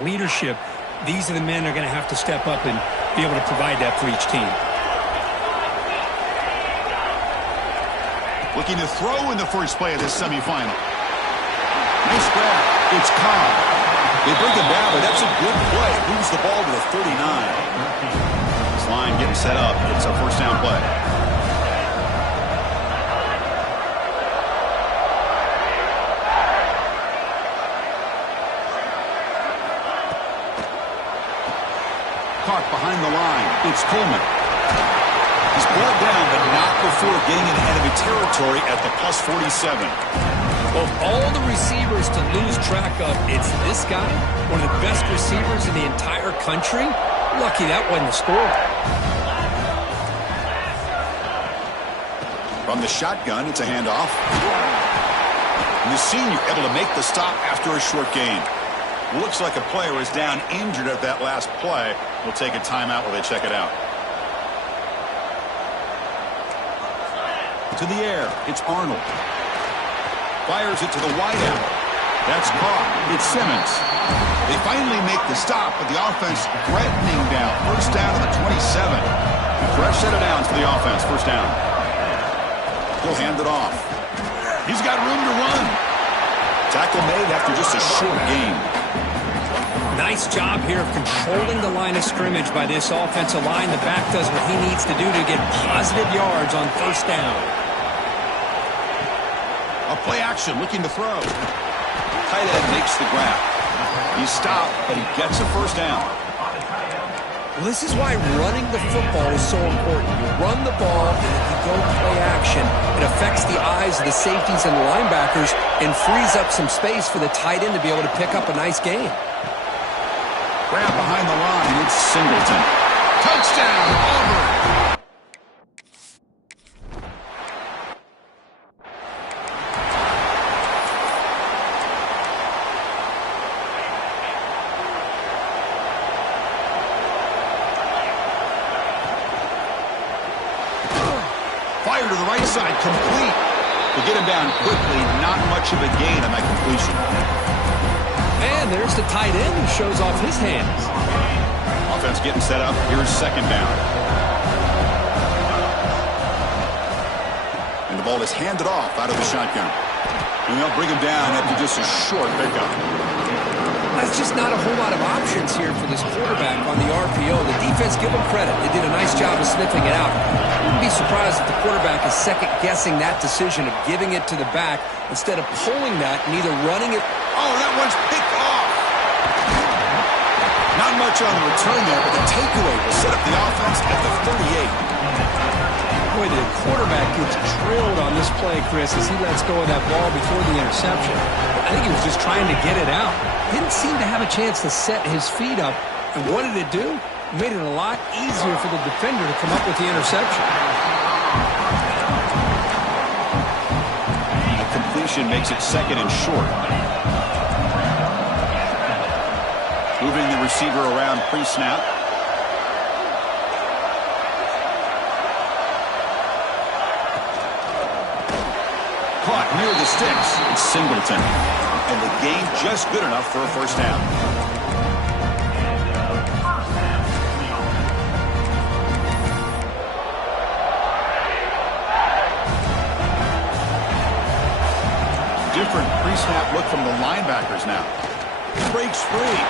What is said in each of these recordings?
leadership, these are the men that are going to have to step up and be able to provide that for each team. Looking to throw in the first play of this semifinal. Nice grab. It's caught. They bring him down, but that's a good play. Moves the ball to the 39. This line getting set up. It's a first down play. Caught behind the line. It's Coleman. He's brought down, but not before getting in enemy territory at the plus 47. Well, all the receivers to lose track of, it's this guy, one of the best receivers in the entire country. Lucky that wasn't a score. From the shotgun, it's a handoff. And the senior able to make the stop after a short gain. Looks like a player is down injured at that last play. We'll take a timeout while they check it out. To the air, it's Arnold. Fires it to the wideout. That's caught. It's Simmons. They finally make the stop, but the offense threatening down. First down to the 27. Fresh set of downs for the offense. First down. He'll hand it off. He's got room to run. Tackle made after just a short gain. Nice job here of controlling the line of scrimmage by this offensive line. The back does what he needs to do to get positive yards on first down. A play action, looking to throw. Tight end makes the grab. He's stopped, but he gets a first down. Well, this is why running the football is so important. You run the ball, and if you go play action, it affects the eyes of the safeties and the linebackers and frees up some space for the tight end to be able to pick up a nice gain. Grab behind the line. It's Singleton. Touchdown, Auburn. Fire to the right side, complete. To get him down quickly, not much of a gain on that completion. And there's the tight end who shows off his hands. Offense getting set up. Here's second down. And the ball is handed off out of the shotgun. And they'll bring him down after just a short pickup. That's just not a whole lot of options here for this quarterback on the RPO. The defense, give them credit. They did a nice job of sniffing it out. Wouldn't be surprised if the quarterback is second-guessing that decision of giving it to the back instead of pulling that and either running it. Oh, that one's picked off. Not much on the return there, but the takeaway will set up the offense at the 38. Boy, the quarterback gets drilled on this play, Chris, as he lets go of that ball before the interception. I think he was just trying to get it out. Didn't seem to have a chance to set his feet up. And what did it do? It made it a lot easier for the defender to come up with the interception. The completion makes it second and short. Moving the receiver around pre-snap. Caught near the sticks. It's Singleton. And the gain just good enough for a first down. Different pre-snap look from the linebackers now. Breaks free.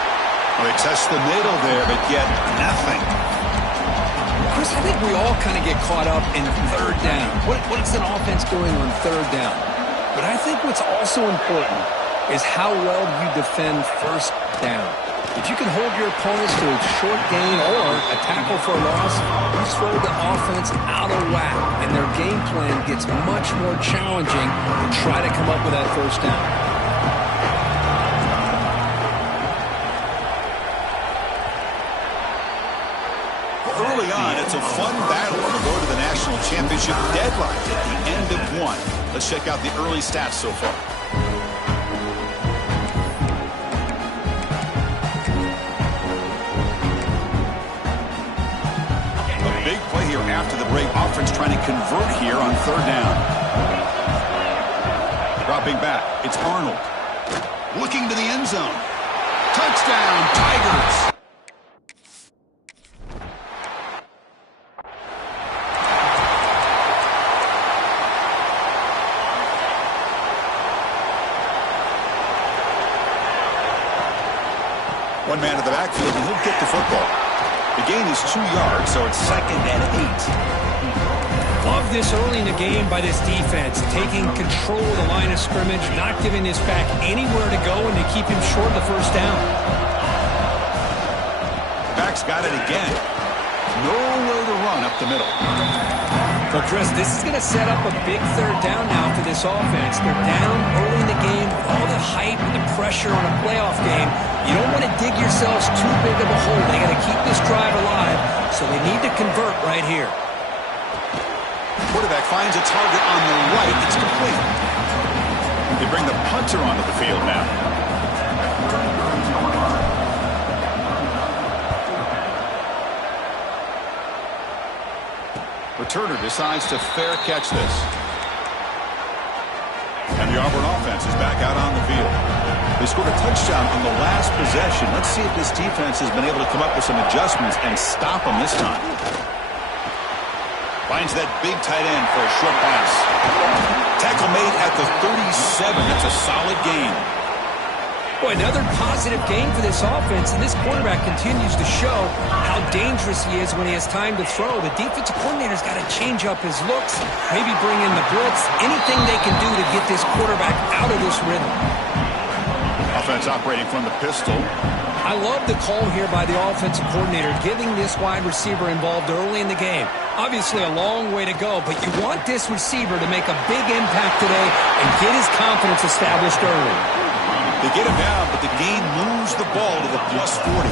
Well, they test the middle there, but get nothing. Chris, I think we all kind of get caught up in third down. What is an offense doing on third down? But I think what's also important is how well you defend first down. If you can hold your opponents to a short gain or a tackle for a loss, you throw the offense out of whack, and their game plan gets much more challenging to try to come up with that first down. Early on, it's a fun battle to go to the national championship deadline at the end of one. Let's check out the early stats so far. A big play here after the break. Offense trying to convert here on third down. Dropping back, it's Arnold. Looking to the end zone. Touchdown, Tigers! One man to the backfield, and he'll get the football. The gain is 2 yards, so it's 2nd and 8. Love this early in the game by this defense, taking control of the line of scrimmage, not giving this back anywhere to go, and to keep him short of the first down. Back's got it again. Nowhere to run up the middle. Well, Chris, this is going to set up a big 3rd down now for this offense. They're down early in the game with all the hype and the pressure on a playoff game. You don't want to dig yourselves too big of a hole. They got to keep this drive alive, so they need to convert right here. Quarterback finds a target on the right. It's complete. They bring the punter onto the field now. Returner decides to fair catch this. And the Auburn offense is back out on the field. They scored a touchdown on the last possession. Let's see if this defense has been able to come up with some adjustments and stop them this time. Finds that big tight end for a short pass. Tackle made at the 37. That's a solid gain. Boy, another positive game for this offense, and this quarterback continues to show how dangerous he is when he has time to throw. The defensive coordinator's got to change up his looks, maybe bring in the blitz, anything they can do to get this quarterback out of this rhythm. Offense operating from the pistol. I love the call here by the offensive coordinator, getting this wide receiver involved early in the game. Obviously a long way to go, but you want this receiver to make a big impact today and get his confidence established early. They get him down, but the gain moves the ball to the plus 40.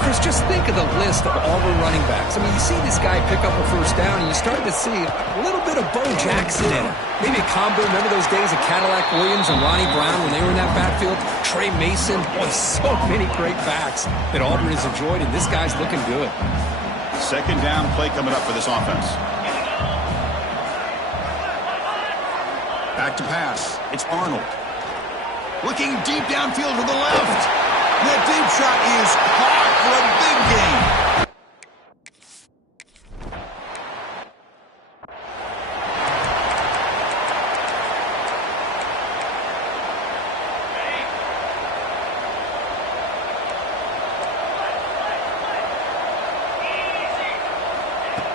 Chris, just think of the list of Auburn running backs. I mean, you see this guy pick up a first down, and you start to see a little bit of Bo Jackson in it. Maybe a combo. Remember those days of Cadillac Williams and Ronnie Brown when they were in that backfield? Trey Mason. Boy, so many great backs that Auburn has enjoyed, and this guy's looking good. 2nd down play coming up for this offense. Back to pass. It's Arnold. Looking deep downfield to the left. That deep shot is caught for a big gain.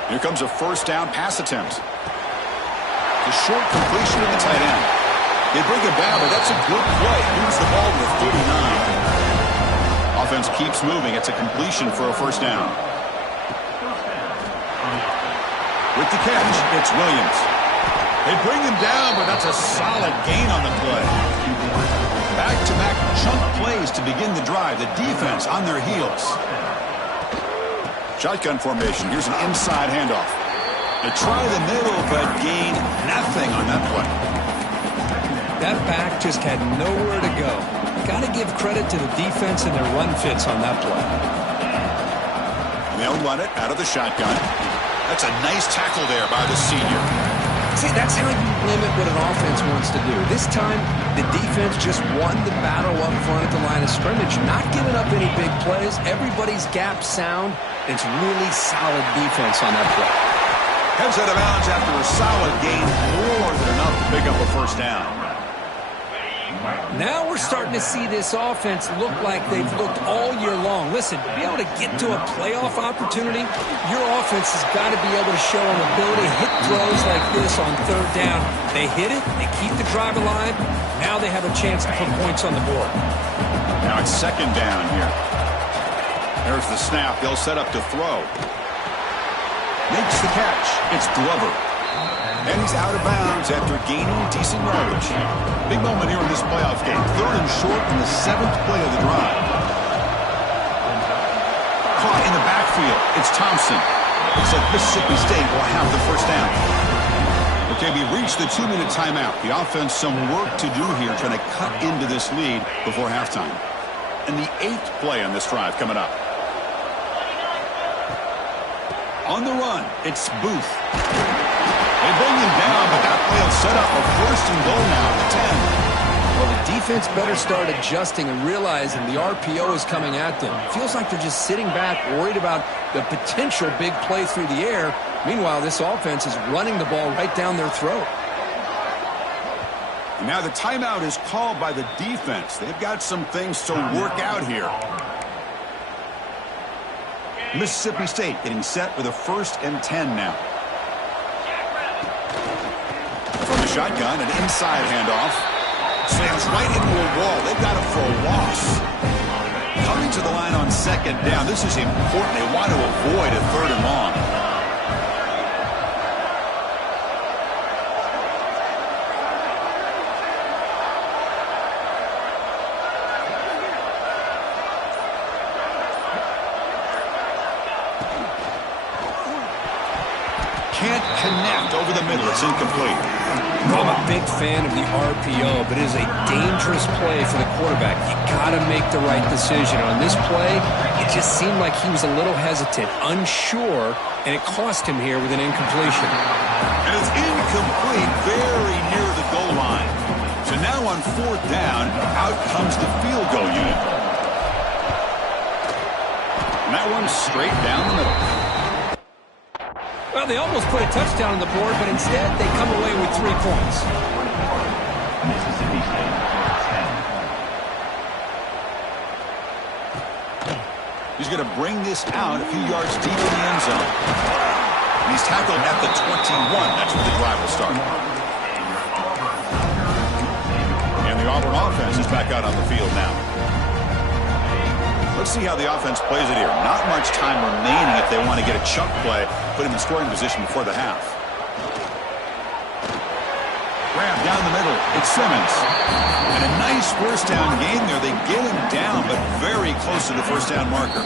Here comes a 1st down pass attempt. The short completion of the tight end. They bring him down, but that's a good play. Moves the ball to the 39. Offense keeps moving. It's a completion for a 1st down. With the catch, it's Williams. They bring him down, but that's a solid gain on the play. Back-to-back chunk plays to begin the drive. The defense on their heels. Shotgun formation. Here's an inside handoff. They try the middle, but gain nothing on that play. That back just had nowhere to go. Got to give credit to the defense and their run fits on that play. And they'll run it out of the shotgun. That's a nice tackle there by the senior. See, that's how you limit what an offense wants to do. This time, the defense just won the battle up front at the line of scrimmage, not giving up any big plays. Everybody's gap sound. It's really solid defense on that play. Heads out of bounds after a solid gain, more than enough to pick up a 1st down. Now we're starting to see this offense look like they've looked all year long. Listen, to be able to get to a playoff opportunity, your offense has got to be able to show an ability to hit throws like this on 3rd down. They hit it, they keep the drive alive. Now they have a chance to put points on the board. Now it's 2nd down here. There's the snap. They'll set up to throw. Makes the catch. It's Glover. And he's out of bounds after gaining decent yardage. Big moment here in this playoff game. 3rd and short in the 7th play of the drive. Caught in the backfield. It's Thompson. Looks like Mississippi State will have the 1st down. Okay, we reached the 2-minute timeout. The offense some work to do here, trying to cut into this lead before halftime. And the 8th play on this drive coming up. On the run, it's Booth. They bring him down, but that play will set up a 1st and goal now at the 10. Well, the Defense better start adjusting and realizing the RPO is coming at them. Feels like they're just sitting back, worried about the potential big play through the air. Meanwhile, this offense is running the ball right down their throat. And now the timeout is called by the defense. They've got some things to work out here. Mississippi State getting set with a 1st and 10 now. From the shotgun, an inside handoff. Slams right into a wall. They've got him for a loss. Coming to the line on 2nd down. This is important. They want to avoid a 3rd and long. Can't connect over the middle. It's incomplete. I'm a big fan of the RPO, but it is a dangerous play for the quarterback. You got to make the right decision. On this play, it just seemed like he was a little hesitant, unsure, and it cost him here with an incompletion. And it's incomplete, very near the goal line. So now on 4th down, out comes the field goal unit. And that one's straight down the middle. Well, they almost put a touchdown on the board, but instead they come away with 3 points. He's going to bring this out a few yards deep in the end zone. And he's tackled at the 21. That's where the drive will start. And the Auburn offense is back out on the field now. Let's see how the offense plays it here. Not much time remaining if they want to get a chunk play, put him in scoring position before the half. Grab down the middle. It's Simmons. And a nice 1st down gain there. They get him down, but very close to the 1st down marker.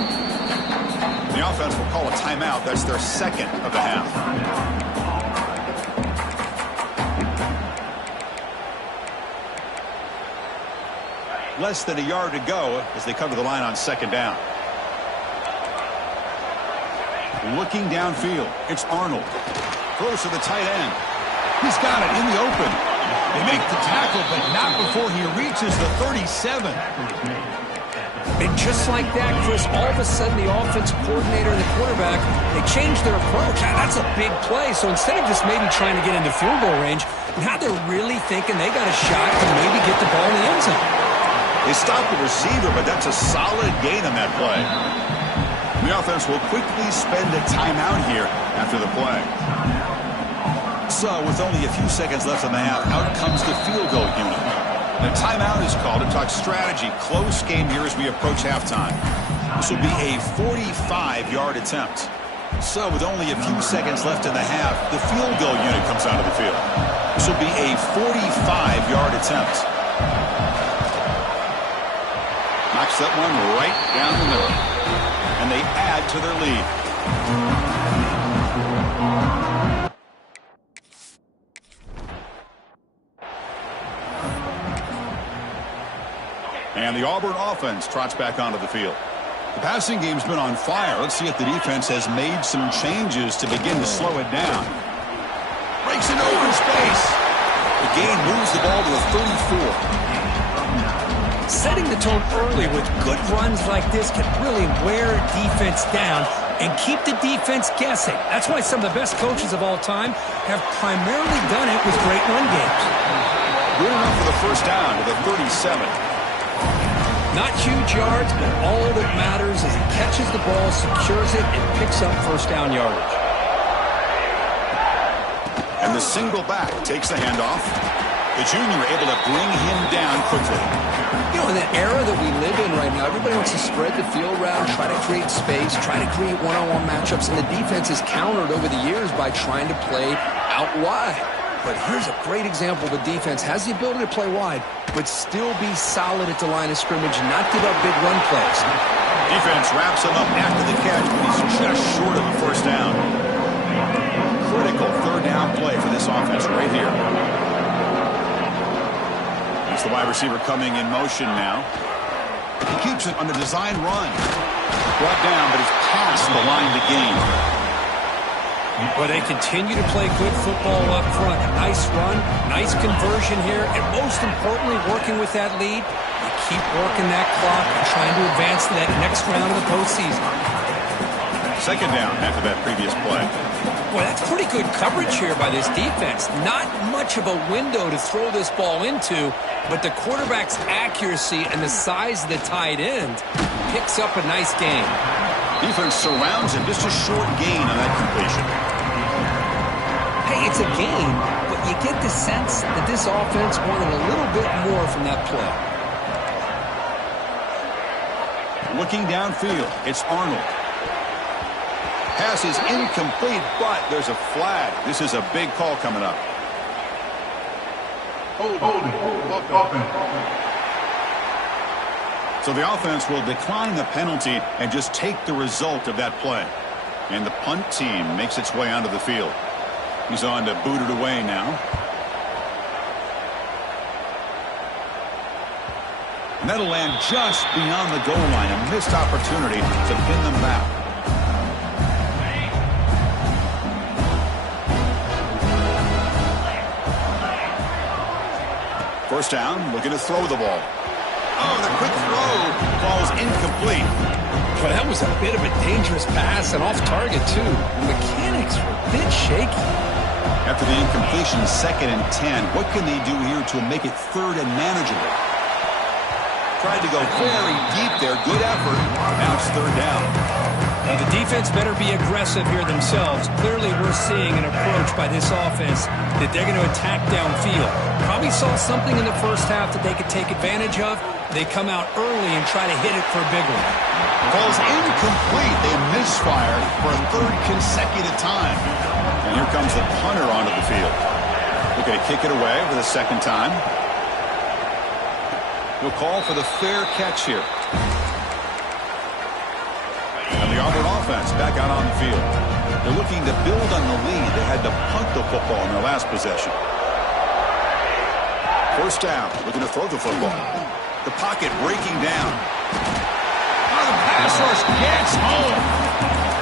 The offense will call a timeout. That's their 2nd of the half. Less than a yard to go as they come to the line on 2nd down. Looking downfield, it's Arnold. Throws to the tight end. He's got it in the open. They make the tackle, but not before he reaches the 37. And just like that, Chris, all of a sudden the offensive coordinator and the quarterback, they changed their approach. That's a big play. So instead of just maybe trying to get into field goal range, now they're really thinking they got a shot to maybe get the ball in the end zone. They stopped the receiver, but that's a solid gain on that play. The offense will quickly spend a timeout here after the play. So with only a few seconds left in the half, out comes the field goal unit. The timeout is called to talk strategy. Close game here as we approach halftime. This will be a 45-yard attempt. So with only a few seconds left in the half, the field goal unit comes onto the field. This will be a 45-yard attempt. Knocks that one right down the middle. And they add to their lead. And the Auburn offense trots back onto the field. The passing game's been on fire. Let's see if the defense has made some changes to begin to slow it down. Breaks into open space. The gain moves the ball to the 34. Setting the tone early with good runs like this can really wear defense down and keep the defense guessing. That's why some of the best coaches of all time have primarily done it with great run games. Good enough for the 1st down to the 37. Not huge yards, but all that matters is he catches the ball, secures it, and picks up 1st down yardage. And the single back takes the handoff. The junior able to bring him down quickly. You know, in the era that we live in right now, everybody wants to spread the field around, try to create space, try to create one-on-one matchups, and the defense is countered over the years by trying to play out wide. But here's a great example of a defense has the ability to play wide, but still be solid at the line of scrimmage and not give up big run plays. Defense wraps him up after the catch, but he's just short of the 1st down. Critical 3rd down play for this offense right here. It's the wide receiver coming in motion now. He keeps it on the design run. Brought down, but he's past the line to gain. Well, they continue to play good football up front. A nice run, nice conversion here, and most importantly, working with that lead, you keep working that clock and trying to advance to that next round of the postseason. Second down after that previous play. Boy, that's pretty good coverage here by this defense. Not much of a window to throw this ball into, but the quarterback's accuracy and the size of the tight end picks up a nice gain. Defense surrounds him. Just a short gain on that completion. Hey, it's a gain, but you get the sense that this offense wanted a little bit more from that play. Looking downfield, it's Arnold. Pass is incomplete, but there's a flag. This is a big call coming up. So the offense will decline the penalty and just take the result of that play. And the punt team makes its way onto the field. He's on to boot it away now. And that'll land just beyond the goal line. A missed opportunity to pin them back. First down, looking to throw the ball. Oh, the quick throw falls incomplete. Well, that was a bit of a dangerous pass and off target, too. The mechanics were a bit shaky. After the incompletion, 2nd and 10. What can they do here to make it 3rd and manageable? Tried to go very deep there. Good effort. Now it's 3rd down. Now the defense better be aggressive here themselves. Clearly we're seeing an approach by this offense that they're going to attack downfield. Probably saw something in the first half that they could take advantage of. They come out early and try to hit it for a big one. Falls incomplete. They misfire for a 3rd consecutive time. And here comes the punter onto the field. Looking to kick it away for the 2nd time. He'll call for the fair catch here. And the Auburn offense back out on the field. They're looking to build on the lead. They had to punt the football in their last possession. First down, looking to throw the football. The pocket breaking down. Oh, the pass rush gets home.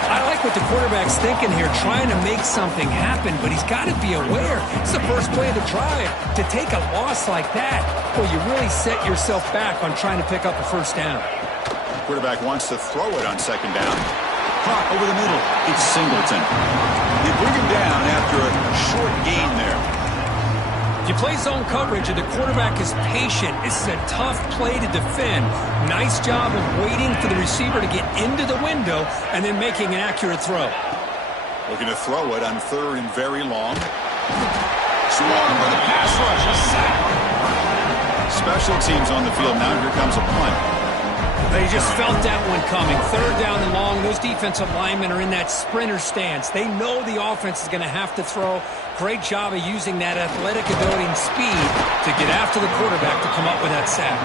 I like what the quarterback's thinking here, trying to make something happen, but he's got to be aware. It's the first play of the drive. To take a loss like that, well, you really set yourself back on trying to pick up a first down. Quarterback wants to throw it on 2nd down. Caught over the middle. It's Singleton. They bring him down after a short gain there. If you play zone coverage and the quarterback is patient, this is a tough play to defend. Nice job of waiting for the receiver to get into the window and then making an accurate throw. Looking to throw it on 3rd and very long. Swarmed by the pass rush. A sack. Special teams on the field now. Here comes a punt. They just felt that one coming. 3rd down and long. Those defensive linemen are in that sprinter stance. They know the offense is going to have to throw. Great job of using that athletic ability and speed to get after the quarterback to come up with that sack.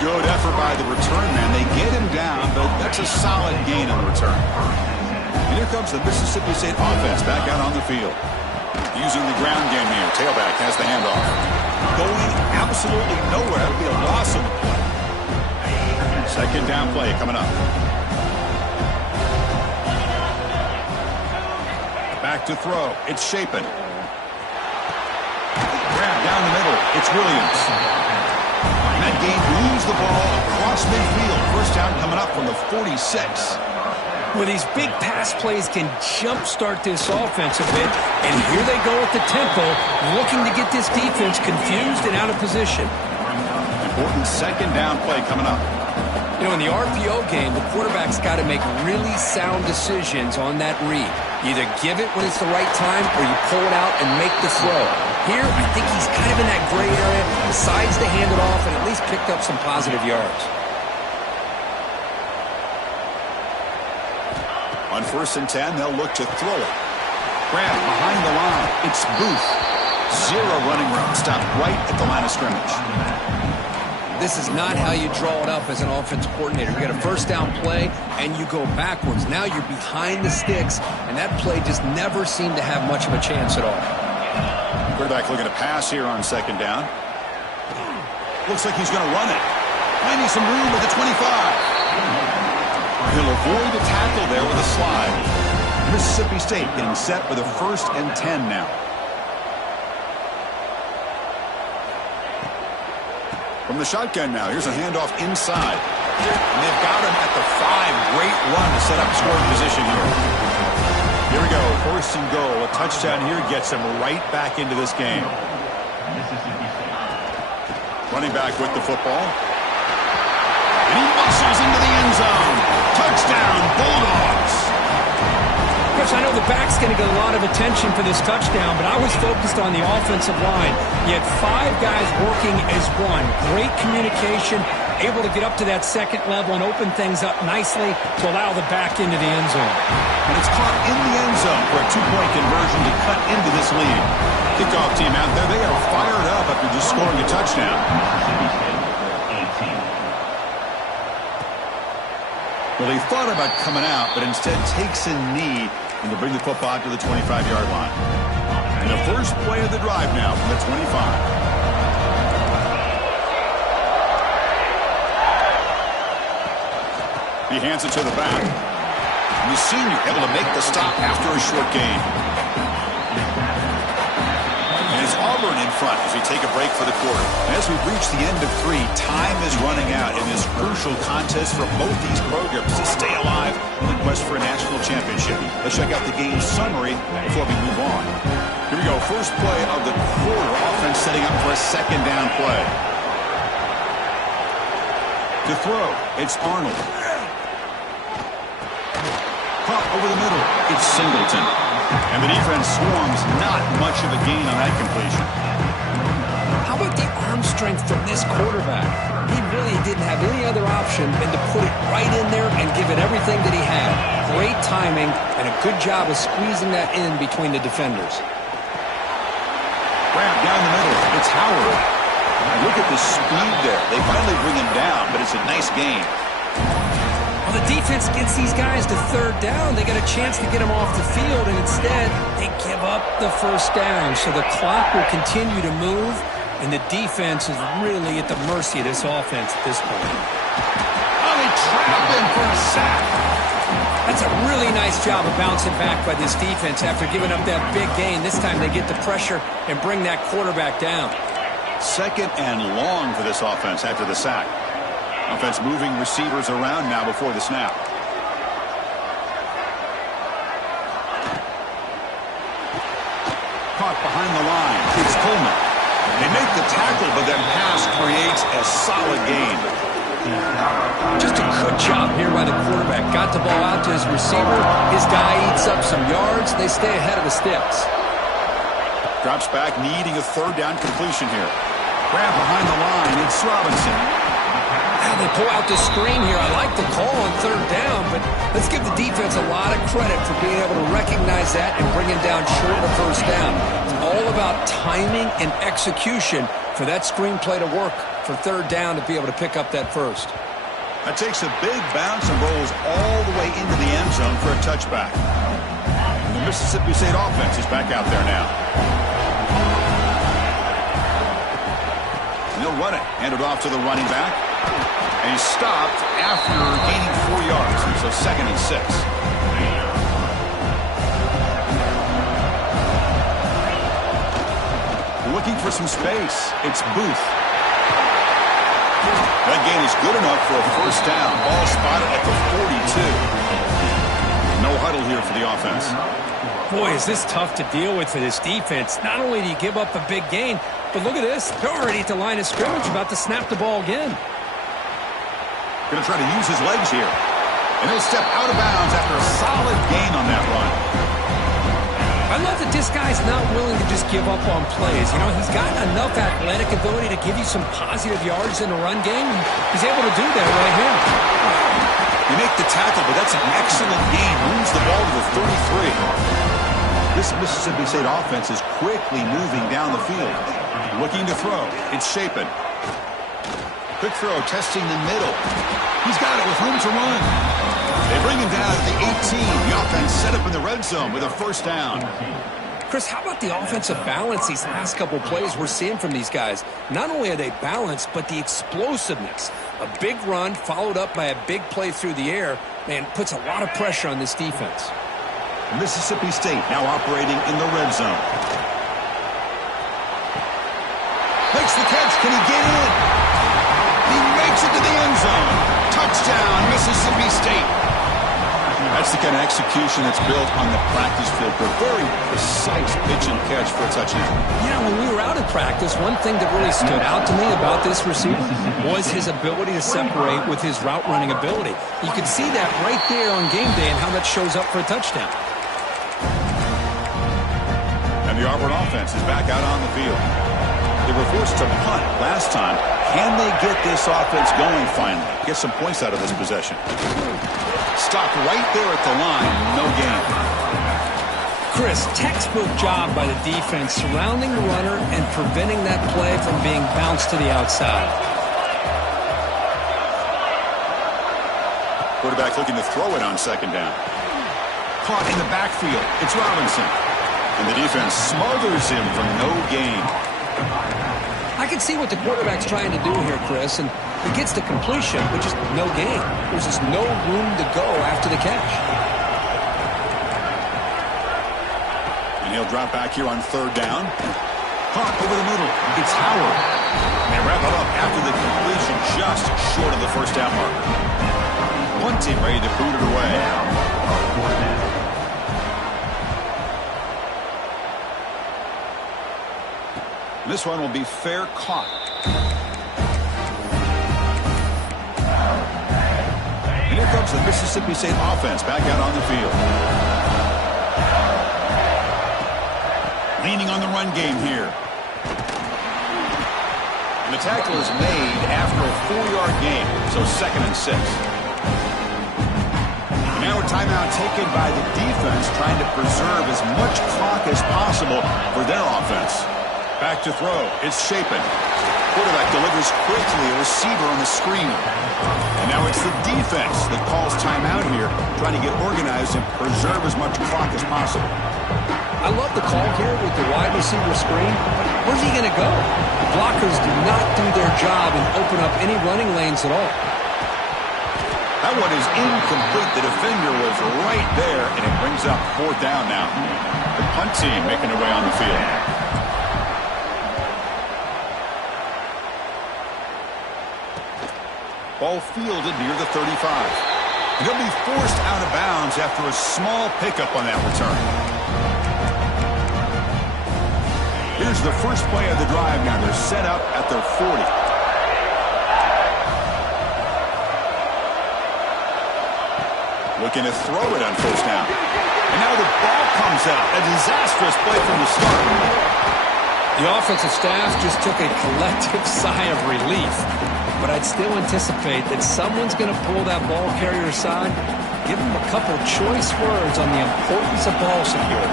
Good effort by the return man. They get him down, but that's a solid gain on the return. And here comes the Mississippi State offense back out on the field. Using the ground game here. Tailback has the handoff. Going absolutely nowhere. That'll be a loss on the play. 2nd down play coming up. Back to throw. It's Shapen. Grab down the middle. It's Williams. And that game moves the ball across midfield. First down coming up from the 46. Well, these big pass plays can jumpstart this offense a bit. And here they go at the tempo, looking to get this defense confused and out of position. Important 2nd down play coming up. You know, in the RPO game, the quarterback's got to make really sound decisions on that read. Either give it when it's the right time or you pull it out and make the throw. Here, I think he's kind of in that gray area, decides to hand it off and at least picked up some positive yards. On 1st and 10, they'll look to throw it. Grab behind the line. It's Booth. 0 running room. Stopped right at the line of scrimmage. This is not how you draw it up as an offensive coordinator. You get a first down play, and you go backwards. Now you're behind the sticks, and that play just never seemed to have much of a chance at all. Quarterback looking to pass here on 2nd down. Looks like he's going to run it. Finding some room at the 25. He'll avoid the tackle there with a slide. Mississippi State getting set for the 1st and 10 now. From the shotgun now, here's a handoff inside. And they've got him at the 5. Great run to set up scoring position here. Here we go, 1st and goal. A touchdown here gets them right back into this game. Running back with the football. And he muscles into the end zone. Touchdown, Bulldogs. Coach, I know the back's going to get a lot of attention for this touchdown, but I was focused on the offensive line. You had 5 guys working as one. Great communication, able to get up to that second level and open things up nicely to allow the back into the end zone. And it's caught in the end zone for a 2-point conversion to cut into this lead. Kickoff team out there, they are fired up after just scoring a touchdown. Well, he thought about coming out, but instead takes a knee and to bring the football out to the 25-yard line. And the first play of the drive now from the 25. He hands it to the back. And the senior able to make the stop after a short gain. And it's Auburn in front as we take a break for the quarter. And as we reach the end of 3, time is running out in this crucial contest for both these programs to stay alive in the quest for a national championship. Let's check out the game summary before we move on. Here we go. First play of the quarter. Offense setting up for a 2nd down play. To throw, it's Arnold. Caught over the middle, it's Singleton. And the defense swarms, not much of a gain on that completion. How about the arm strength from this quarterback? He really didn't have any other option than to put it right in there and give it everything that he had. Great timing and a good job of squeezing that in between the defenders. Grab down the middle, it's Howard. And look at the speed there. They finally bring him down, but it's a nice gain. Well, the defense gets these guys to 3rd down. They get a chance to get them off the field, and instead they give up the 1st down. So the clock will continue to move, and the defense is really at the mercy of this offense at this point. Oh, they trap him for a sack. That's a really nice job of bouncing back by this defense after giving up that big gain. This time they get the pressure and bring that quarterback down. 2nd and long for this offense after the sack. Offense moving receivers around now before the snap. Caught behind the line. It's Coleman. They make the tackle, but that pass creates a solid gain. Just a good job here by the quarterback. Got the ball out to his receiver. His guy eats up some yards. They stay ahead of the sticks. Drops back, needing a 3rd down completion here. Grab behind the line. It's Robinson. They pull out the screen here. I like the call on 3rd down, but let's give the defense a lot of credit for being able to recognize that and bring him down short of 1st down. It's all about timing and execution for that screen play to work for 3rd down to be able to pick up that 1st. That takes a big bounce and rolls all the way into the end zone for a touchback. And the Mississippi State offense is back out there now. And they'll run it. Hand it off to the running back. And he's stopped after gaining 4 yards. So 2nd and 6. Looking for some space. It's Booth. That gain is good enough for a 1st down. Ball spotted at the 42. No huddle here for the offense. Boy, is this tough to deal with for this defense. Not only do you give up a big gain, but look at this. They're already at the line of scrimmage, about to snap the ball again. Going to try to use his legs here. And he'll step out of bounds after a solid gain on that run. I love that this guy's not willing to just give up on plays. You know, he's got enough athletic ability to give you some positive yards in the run game. He's able to do that right here. You make the tackle, but that's an excellent gain. Moves the ball to the 33. This Mississippi State offense is quickly moving down the field. Looking to throw. It's Shapen. Quick throw, testing the middle. He's got it with room to run. They bring him down at the 18. The offense set up in the red zone with a 1st down. Chris, how about the offensive balance these last couple plays we're seeing from these guys? Not only are they balanced, but the explosiveness. A big run followed up by a big play through the air, man, puts a lot of pressure on this defense. Mississippi State now operating in the red zone. Makes the catch. Can he get in? He makes it to the end zone. Touchdown, Mississippi State. That's the kind of execution that's built on the practice field for a very precise pitch and catch for a touchdown. Yeah, when we were out at practice, one thing that really stood out to me about this receiver was his ability to separate with his route running ability. You can see that right there on game day and how that shows up for a touchdown. And the Auburn offense is back out on the field. They were forced to punt last time. Can they get this offense going finally? Get some points out of this possession. Stopped right there at the line. No gain. Chris, textbook job by the defense surrounding the runner and preventing that play from being bounced to the outside. Quarterback looking to throw it on second down. Caught in the backfield. It's Robinson. And the defense smothers him for no gain. I can see what the quarterback's trying to do here, Chris, and he gets the completion, but just no gain. There's just no room to go after the catch. And he'll drop back here on third down. Caught over the middle. It's Howard. And they wrap it up after the completion just short of the first down marker. One team ready to boot it away. This one will be fair caught. And here comes the Mississippi State offense back out on the field. Leaning on the run game here. And the tackle is made after a 4-yard gain, so 2nd and 6. Now a timeout taken by the defense, trying to preserve as much clock as possible for their offense. Back to throw. It's Shapen. Quarterback delivers quickly. A receiver on the screen. And now it's the defense that calls timeout here, trying to get organized and preserve as much clock as possible. I love the call here with the wide receiver screen. Where's he going to go? The blockers do not do their job and open up any running lanes at all. That one is incomplete. The defender was right there, and it brings up 4th down now. The punt team making their way on the field. Ball fielded near the 35. And he'll be forced out of bounds after a small pickup on that return. Here's the first play of the drive now. They're set up at their 40. Looking to throw it on first down. And now the ball comes out. A disastrous play from the start. The offensive staff just took a collective sigh of relief. But I'd still anticipate that someone's going to pull that ball carrier aside, give him a couple choice words on the importance of ball security.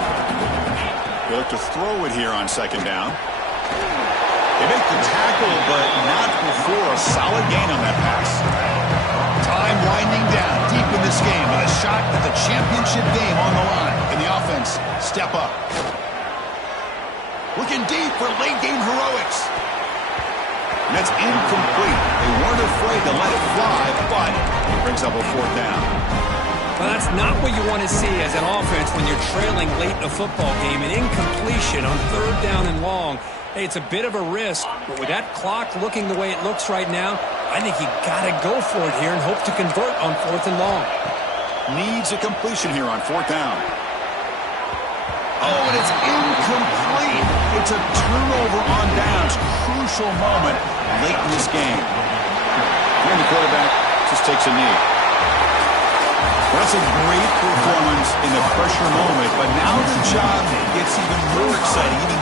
They look to throw it here on second down. They make the tackle, but not before a solid gain on that pass. Time winding down deep in this game with a shot at the championship game on the line. And the offense step up. Looking deep for late game heroics. And that's incomplete. They weren't afraid to let it fly, but it brings up a 4th down. Well, that's not what you want to see as an offense when you're trailing late in a football game. An incompletion on 3rd down and long. Hey, it's a bit of a risk, but with that clock looking the way it looks right now, I think you got to go for it here and hope to convert on 4th and long. Needs a completion here on 4th down. Oh, and it's incomplete. It's a turnover on downs. Crucial moment late in this game. And the quarterback just takes a knee. Well, that's a great performance in the pressure moment, but now the job gets even more exciting, even